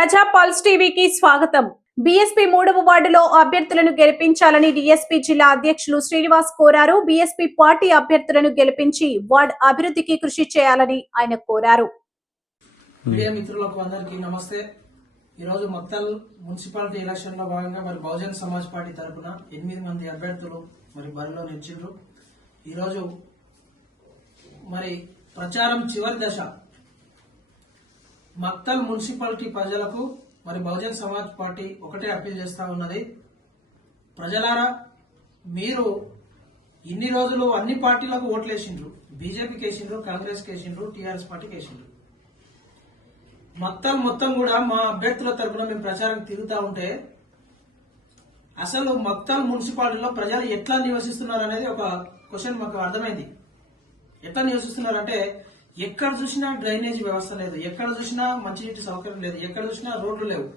ప్రజా పల్స్ టీవీకి స్వాగతం. బీఎస్పీ మూడవ వార్డులో అభ్యర్థులను గెలిపించాలని డీఎస్పీ జిల్లా అధ్యక్షులు శ్రీనివాస్ కోరారు. బీఎస్పీ పార్టీ అభ్యర్థులను గెలిపించి వార్డ్ అభివృద్ధికి కృషి చేయాలని ఆయన కోరారు. మిత్రులకు అందరికీ నమస్తే. ఈరోజు మక్తల్ మున్సిపాలిటీ ఎలక్షన్లో భాగంగా మరి బహుజన్ సమాజ్ పార్టీ తరఫున ఎనిమిది మంది అభ్యర్థులు మరి బరిలో నిలిచిండ్రు. ఈరోజు మరి ప్రచారం చివరి దశ. మత్తల్ మున్సిపాలిటీ ప్రజలకు మరి బహుజన్ సమాజ్ పార్టీ ఒకటే అప్పీల్ చేస్తా ఉన్నది. ప్రజలారా మీరు ఇన్ని రోజులు అన్ని పార్టీలకు ఓట్లు వేసిండ్రు బీజేపీకి వేసిండ్రు కాంగ్రెస్ వేసిండ్రు టీఆర్ఎస్ పార్టీకి వేసిండ్రు. మొత్తం మొత్తం కూడా మా అభ్యర్థుల తరపున మేము ప్రచారం తిరుగుతా ఉంటే అసలు మత్తల్ మున్సిపాలిటీలో ప్రజలు ఎట్లా నివసిస్తున్నారు అనేది ఒక క్వశ్చన్ మాకు అర్థమైంది. ఎట్లా నివసిస్తున్నారంటే ఎక్కడ చూసినా డ్రైనేజీ వ్యవస్థ లేదు. ఎక్కడ చూసినా మంచినీటి సౌకర్యం లేదు. ఎక్కడ చూసినా రోడ్లు లేవు.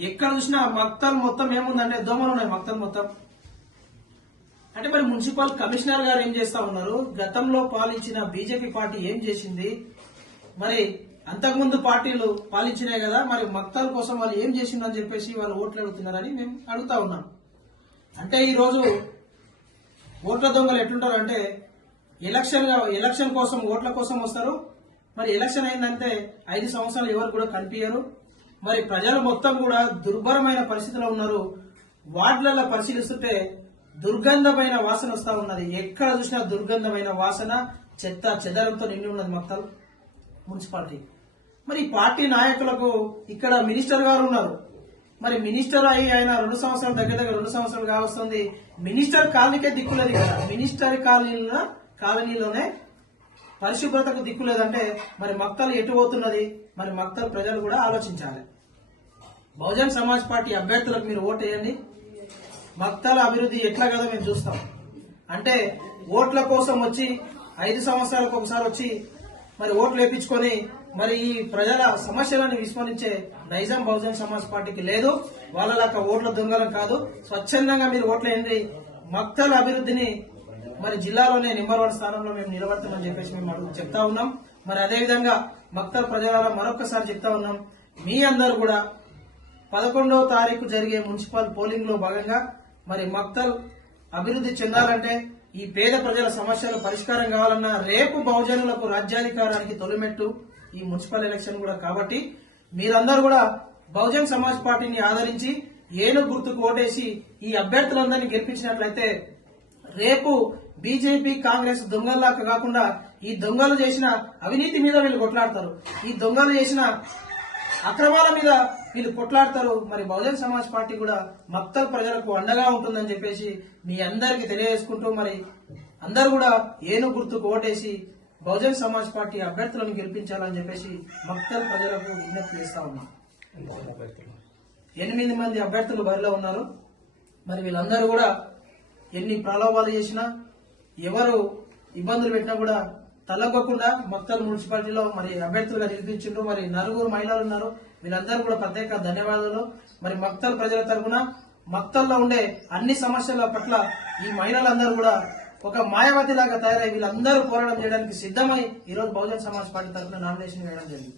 ఎక్కడ చూసినా మక్తాల్ మొత్తం ఏముందంటే దోమలు ఉన్నాయి మక్తాల్ మొత్తం. అంటే మరి మున్సిపల్ కమిషనర్ గారు ఏం చేస్తా ఉన్నారు? గతంలో పాలించిన బీజేపీ పార్టీ ఏం చేసింది? మరి అంతకుముందు పార్టీలు పాలించినాయి కదా మరి మక్తాల కోసం వాళ్ళు ఏం చేసిందని చెప్పేసి వాళ్ళు ఓట్లు అడుగుతున్నారని మేము అడుగుతా ఉన్నాం. అంటే ఈ రోజు ఓట్ల దొంగలు ఎట్లుంటారు అంటే ఎలక్షన్ ఎలక్షన్ కోసం ఓట్ల కోసం వస్తారు. మరి ఎలక్షన్ అయిందంటే ఐదు సంవత్సరాలు ఎవరు కూడా కనిపించరు మరి ప్రజలు మొత్తం కూడా దుర్భరమైన పరిస్థితిలో ఉన్నారు. వార్డులలో పరిశీలిస్తుంటే దుర్గంధమైన వాసన వస్తూ ఉన్నది. ఎక్కడ చూసినా దుర్గంధమైన వాసన చెత్త చెదరంతో నిండి ఉన్నది మొత్తం మున్సిపాలిటీ. మరి పార్టీ నాయకులకు ఇక్కడ మినిస్టర్ గారు ఉన్నారు. మరి మినిస్టర్ అయ్యి ఆయన రెండు సంవత్సరాలు దగ్గర దగ్గర రెండు సంవత్సరాలు కావస్తుంది మినిస్టర్ కాలనీకే దిక్కులేదు కదా మినిస్టర్ కాలనీలో కాలనీలోనే పరిశుభ్రతకు దిక్కు లేదంటే మరి మక్తలు ఎటు పోతున్నది? మరి మక్తలు ప్రజలు కూడా ఆలోచించాలి. బహుజన్ సమాజ్ పార్టీ అభ్యర్థులకు మీరు ఓటు వేయండి. మక్తల అభివృద్ధి ఎట్లా కదా మేము చూస్తాం. అంటే ఓట్ల కోసం వచ్చి ఐదు సంవత్సరాలకు ఒకసారి వచ్చి మరి ఓట్లు వేపించుకొని మరి ఈ ప్రజల సమస్యలను విస్మరించే నైజాం బహుజన్ సమాజ్ పార్టీకి లేదు. వాళ్ళ ఓట్ల దొంగలం కాదు. స్వచ్ఛందంగా మీరు ఓట్లు వేయండి. మక్తల అభివృద్ధిని మరి జిల్లాలోనే నెంబర్ వన్ స్థానంలో మేము నిలబడతామని చెప్పేసి మేము అడుగు చెప్తా ఉన్నాం. మరి అదేవిధంగా విధంగా ప్రజల మరొకసారి చెప్తా ఉన్నాం. మీ అందరూ కూడా పదకొండవ తారీఖు జరిగే మున్సిపల్ పోలింగ్లో భాగంగా మరి మక్తల్ అభివృద్ధి చెందాలంటే ఈ పేద ప్రజల సమస్యలు పరిష్కారం కావాలన్నా రేపు బహుజనులకు రాజ్యాధికారానికి తొలిమెట్టు ఈ మున్సిపల్ ఎలక్షన్ కూడా కాబట్టి మీరందరూ కూడా బహుజన్ సమాజ్ పార్టీని ఆదరించి ఏను గుర్తుకు ఓటేసి ఈ అభ్యర్థులందరినీ గెలిపించినట్లయితే రేపు బీజేపీ కాంగ్రెస్ దొంగల్లాగా కాకుండా ఈ దొంగలు చేసిన అవినీతి మీద వీళ్ళు కొట్లాడతారు. ఈ దొంగలు చేసిన అక్రమాల మీద వీళ్ళు కొట్లాడతారు. మరి బహుజన్ సమాజ్ పార్టీ కూడా మక్తల్ ప్రజలకు అండగా ఉంటుందని చెప్పేసి మీ అందరికి తెలియజేసుకుంటూ మరి అందరు కూడా ఏను గుర్తుకు ఓటేసి బహుజన్ సమాజ్ పార్టీ అభ్యర్థులను గెలిపించాలని చెప్పేసి మక్తల్ ప్రజలకు విజ్ఞప్తి చేస్తా ఉన్నాం. ఎనిమిది మంది అభ్యర్థులు బరిలో ఉన్నారు. మరి వీళ్ళందరూ కూడా ఎన్ని ప్రలోభాలు చేసినా ఎవరు ఇబ్బందులు పెట్టినా కూడా తలగొకుండా మొత్తం మున్సిపాలిటీలో మరి అభ్యర్థులుగా నిలిపించిండ్రు. మరి నలుగురు మహిళలు ఉన్నారు. వీళ్ళందరూ కూడా ప్రత్యేక ధన్యవాదాలు. మరి మక్తల్ ప్రజల తరఫున మక్తల్లో ఉండే అన్ని సమస్యల పట్ల ఈ మహిళలందరూ కూడా ఒక మాయావతి లాగా తయారై వీళ్ళందరూ పోరాటం చేయడానికి సిద్ధమై ఈ రోజు బహుజన్ సమాజ్ పార్టీ తరఫున నామినేషన్ వేయడం జరిగింది.